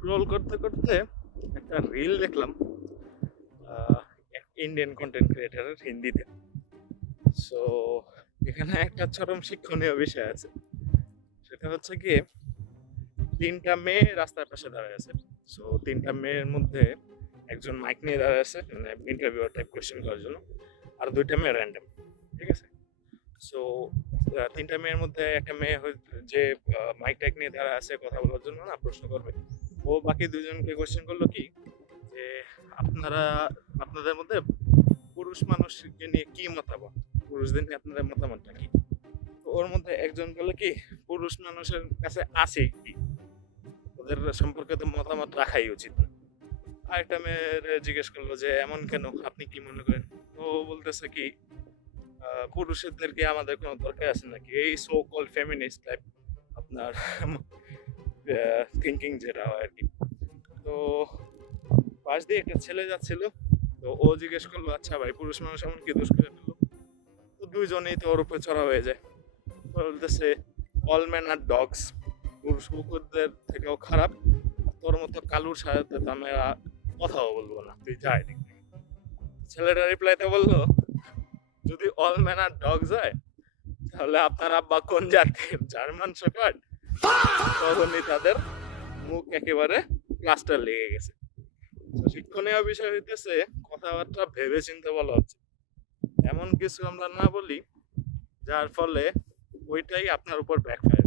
Scroll করতে করতে একটা রিল দেখলাম, ইন্ডিয়ান কন্টেন্ট ক্রিয়েটারের হিন্দিতে। সো এখানে একটা চরম শিক্ষণীয় বিষয় আছে। সেটা হচ্ছে গিয়ে, তিনটা মেয়ে রাস্তার পাশে দাঁড়ায় আছে। সো তিনটা মেয়ের মধ্যে একজন মাইক নিয়ে দাঁড়ায় আছে, মানে ইন্টারভিউ টাইপ কোয়েশ্চেন করার জন্য, আর দুইটা মেয়ে র্যান্ডম। ঠিক আছে। সো তিনটা মেয়ের মধ্যে একটা মেয়ে যে মাইক টাইক নিয়ে দাঁড়ায় আছে কথা বলার জন্য, না প্রশ্ন করবে। ও বাকি দুজনকে কোয়েশ্চেন করলো কি, যে আপনাদের মধ্যে পুরুষ মানুষকে নিয়ে কি মতামত, পুরুষদের নিয়ে আপনাদের মতামতটা কি। তো ওর মধ্যে একজন বলে কি, পুরুষ মানুষের কাছে আছে কি, ওদের সম্পর্কে তো মতামত রাখাই উচিত না। আরেকটা মেয়ের জিজ্ঞেস করলো যে এমন কেন, আপনি কি মনে করেন। তো ও বলতেছে কি, পুরুষদেরকে আমাদের কোনো দরকার আছে নাকি, এই সো কল ফেমিনিস্ট টাইপ আপনার থিঙ্কিং যেটা হয় আর কি। তো পাশ দিয়ে একটা ছেলে যাচ্ছিল, তো ও জিজ্ঞেস করলো, আচ্ছা ভাই, পুরুষ মানুষ এমন কি দোষ করে ফেললো। তো দুইজনেই তো ওর উপরে চড়া হয়ে যায়। বলতেছে, অল ম্যান আর ডগস, পুরুষ কুকুরদের থেকেও খারাপ, তোর মতো কালুর সাথে তো আমরা কথাও বলবো না, তুই যা এদিক থেকে। ছেলেটা রিপ্লাইতে বললো, যদি অল ম্যান আর ডগস হয়, তাহলে আপনার আব্বা কোন জাতের, জার্মান শেফার্ড। তখনই তাদের মুখ একেবারে প্লাস্টার লেগে গেছে। শিক্ষণীয় বিষয় হইতেছে, কথাবার্তা ভেবে চিন্তে বলা হচ্ছে, এমন কিছু আমরা না বলি যার ফলে ওইটাই আপনার উপর ব্যাকফায়ার